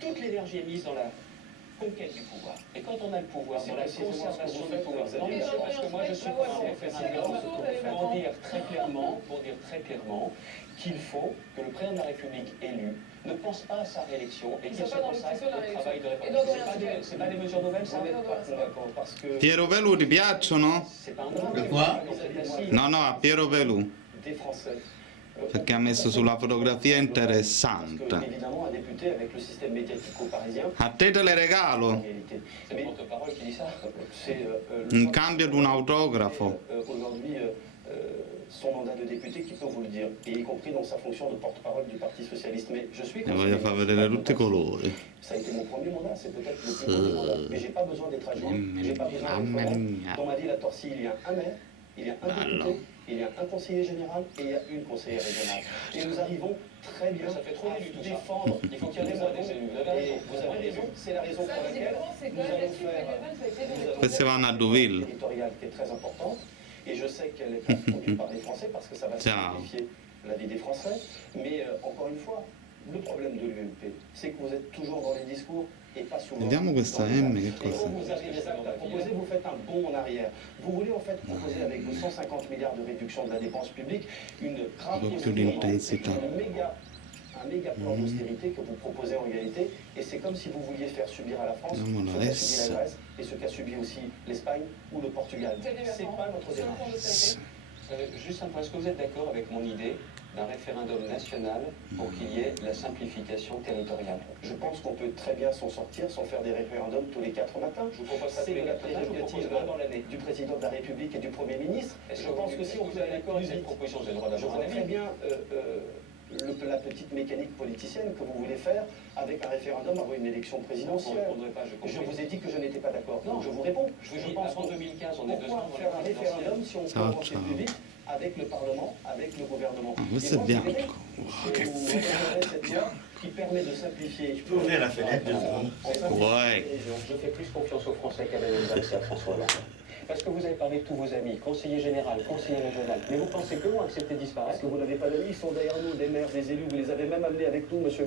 toute l'énergie est mise dans la conquête du pouvoir. Et quand on a le pouvoir, dans la conservation du pouvoir, non, mais parce que moi je suis pour un référendum pour dire très clairement qu'il faut que le président de la République élu ne pense pas à sa réélection et qu'il se consacre au travail de réforme. C'est pas des mesures nouvelles, ça? Parce que Piero Velù ti piacciono? c'est pas un De quoi? No, no, a Piero Velù. des Français. Perché ha messo sulla fotografia Parce interessante. que, évidemment, un député avec le système médiatico-parisien, A te te le en regalo. réalité, c'est le porte-parole qui dit ça. C'est In cambio di un autografo. aujourd'hui son mandat de député qui peut vous le dire, et y compris dans sa fonction de porte-parole du Parti Socialiste. Mais je suis E voglio far vedere tutti i colori. Ça a été mon premier mandat, c'est peut-être le plus premier mandat. Mais j'ai pas besoin d'être à jour, j'ai pas besoin d'être formé. Dans ma ville à Torcy, il y a un maire, il y a un député, il y a un conseiller général et il y a une conseillère régionale. Et nous arrivons très bien Ça fait trop à du tout, ça. défendre. Il faut qu'il y ait des mois des élus. Vous avez raison, c'est la raison pour laquelle nous allons faire Queste vanno a Deauville. territoriale qui est très importante. Et je sais qu'elle est conduite par des Français parce que ça va Ciao. simplifier la vie des Français. Mais encore une fois, le problème de l'UMP, c'est que vous êtes toujours dans les discours et pas souvent. Vediamo questa dans les M, actes. che Et cos'è? quand vous avez des actes à proposer, vous faites un bond en arrière. Vous voulez en fait proposer avec vos 150 milliards de réduction de la dépense publique une grave Doppio di intensità. un méga plan d'austérité que vous proposez en réalité, et c'est comme si vous vouliez faire subir à la France Vediamo ce la qu'a S. subi la Grèce et ce qu'a subi aussi l'Espagne ou le Portugal. C'est pas notre démarche. Juste un point, est-ce que vous êtes d'accord avec mon idée d'un référendum national pour qu'il y ait la simplification territoriale? Je pense qu'on peut très bien s'en sortir sans faire des référendums tous les 4 matins. Je vous propose ça tous les 4 matins, je vous propose un dans l'année du président de la République et du Premier ministre. Je pense que si on peut aller plus vite, proposition, j'ai le droit je d'avoir vois un très avis. bien la petite mécanique politicienne que vous voulez faire avec un référendum avant une élection présidentielle. Je vous ai dit que je n'étais pas d'accord. Non, Donc je vous réponds. Je vous dis, avant 2015, on est 2 Pourquoi ans dans faire un les présidentielles. référendum si on peut Ciao, avancer ciao. plus vite avec le Parlement, avec le gouvernement? Ah, questo Et è moi, bianco. je dirais Wow, que che vous m'enverrez cette loi qui permet de simplifier. Tu peux ouvrir la fenêtre de secondes? Ouais. Je fais plus confiance aux Français qu'à Madame Valls et à François Hollande. Parce que vous avez parlé de tous vos amis, conseiller général, conseiller régional. Mais vous pensez que vont accepter de disparaître? Parce que vous n'avez pas d'amis, ils sont derrière nous, des maires, des élus, vous les avez même amenés avec nous, monsieur Bernier.